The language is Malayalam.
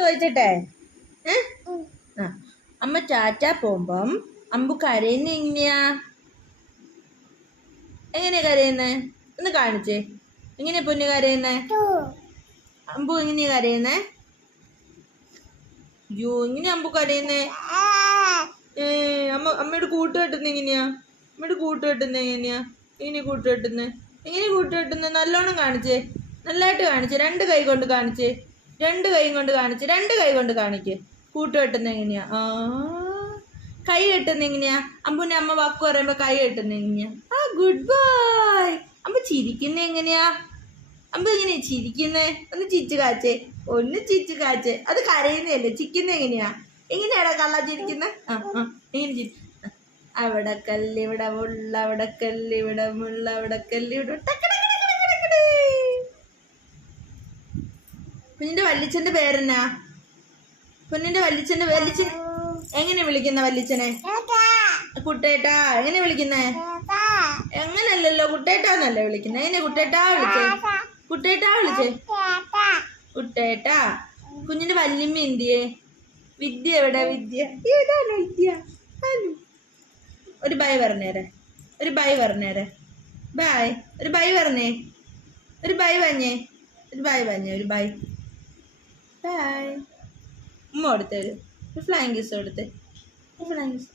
ചോദിച്ചട്ടെ? ആ, അമ്മ ടാറ്റ പോകുമ്പം അമ്പു കരയുന്ന എങ്ങനെയാ? എങ്ങനെയാ കരയുന്നേ? ഒന്ന് കാണിച്ചേ. എങ്ങനെയാ പൊന്നു കരയുന്നേ? അമ്പു എങ്ങനെയാ കരയുന്നേ? അയ്യോ, എങ്ങനെയാ അമ്പു കരയുന്നേ? അമ്മയുടെ കൂട്ടുകെട്ടുന്ന എങ്ങനെയാ? അമ്മയുടെ കൂട്ടുകെട്ടുന്ന എങ്ങനെയാ? എങ്ങനെയാ കൂട്ടുകെട്ടുന്നേ? എങ്ങനെയാ കൂട്ടുകെട്ടുന്നേ? നല്ലോണം കാണിച്ചേ, നല്ലതായിട്ട് കാണിച്ചേ. രണ്ട് കൈ കൊണ്ട് കാണിച്ചേ, രണ്ട് കൈ കൊണ്ട് കാണിച്ചേ, രണ്ട് കൈ കൊണ്ട് കാണിക്കേ. കൂട്ടുകെട്ടുന്ന എങ്ങനെയാ? കൈ കെട്ടുന്ന എങ്ങനെയാ? അമ്പുന്റെ അമ്മ വാക്ക് പറയുമ്പോ കൈ കെട്ടുന്ന എങ്ങനെയാ? Good boy. അമ്പു ചിരിക്കുന്ന എങ്ങനെയാ? അമ്പു എങ്ങനെയാ ചിരിക്കുന്നേ? ഒന്ന് ചിരിച്ചു കാച്ചേ, ഒന്ന് ചിരിച്ചു കാച്ചേ. അത് കരയുന്നതല്ലേ, ചിരിക്കുന്ന എങ്ങനെയാ? എങ്ങനെയാടാ കള്ള ചിരിക്കുന്ന? എങ്ങനെ ചിരി? അവിടെ കല്ല് ഇവിടെ മുള്ള, അവിടെ കല്ല് ഇവിടെ മുള്ള, അവിടെ കല്ല് ഇവിടെ. കുഞ്ഞിന്റെ വല്ലിച്ചന്റെ പേരെന്നാ? കുഞ്ഞിന്റെ വല്ലിച്ചന്റെ വല്ലിച്ചൻ എങ്ങനെ വിളിക്കുന്ന? വല്ലിച്ചനെ കുട്ടേട്ടാ എങ്ങനെ വിളിക്കുന്നേ? എങ്ങനല്ലല്ലോ, കുട്ടേട്ടാന്നല്ലേ വിളിക്കുന്നേ. എങ്ങനെ കുട്ടേട്ടാ വിളിച്ചേ? കുട്ടേട്ടാ വിളിച്ചേ? കുട്ടേട്ടാ. കുഞ്ഞിന്റെ വല്യമ്മ എന്തിയേ? വിദ്യ എവിടെ? വിദ്യ ഏതാണോ വിദ്യ? ഒരു ബൈ പറഞ്ഞേരെ, ഒരു ബൈ പറഞ്ഞേരെ. ബൈ, ഒരു ബൈ പറഞ്ഞേ, ഒരു ബൈ പറഞ്ഞേ, ഒരു ബൈ പറഞ്ഞേ, ഒരു ബൈ. ബൈ. ഉമ്മ കൊടുത്തേ, ഒരു ഫ്ലൈങ് കിസ് കൊടുത്തേ, ഫ്ലൈങ് കിസ്.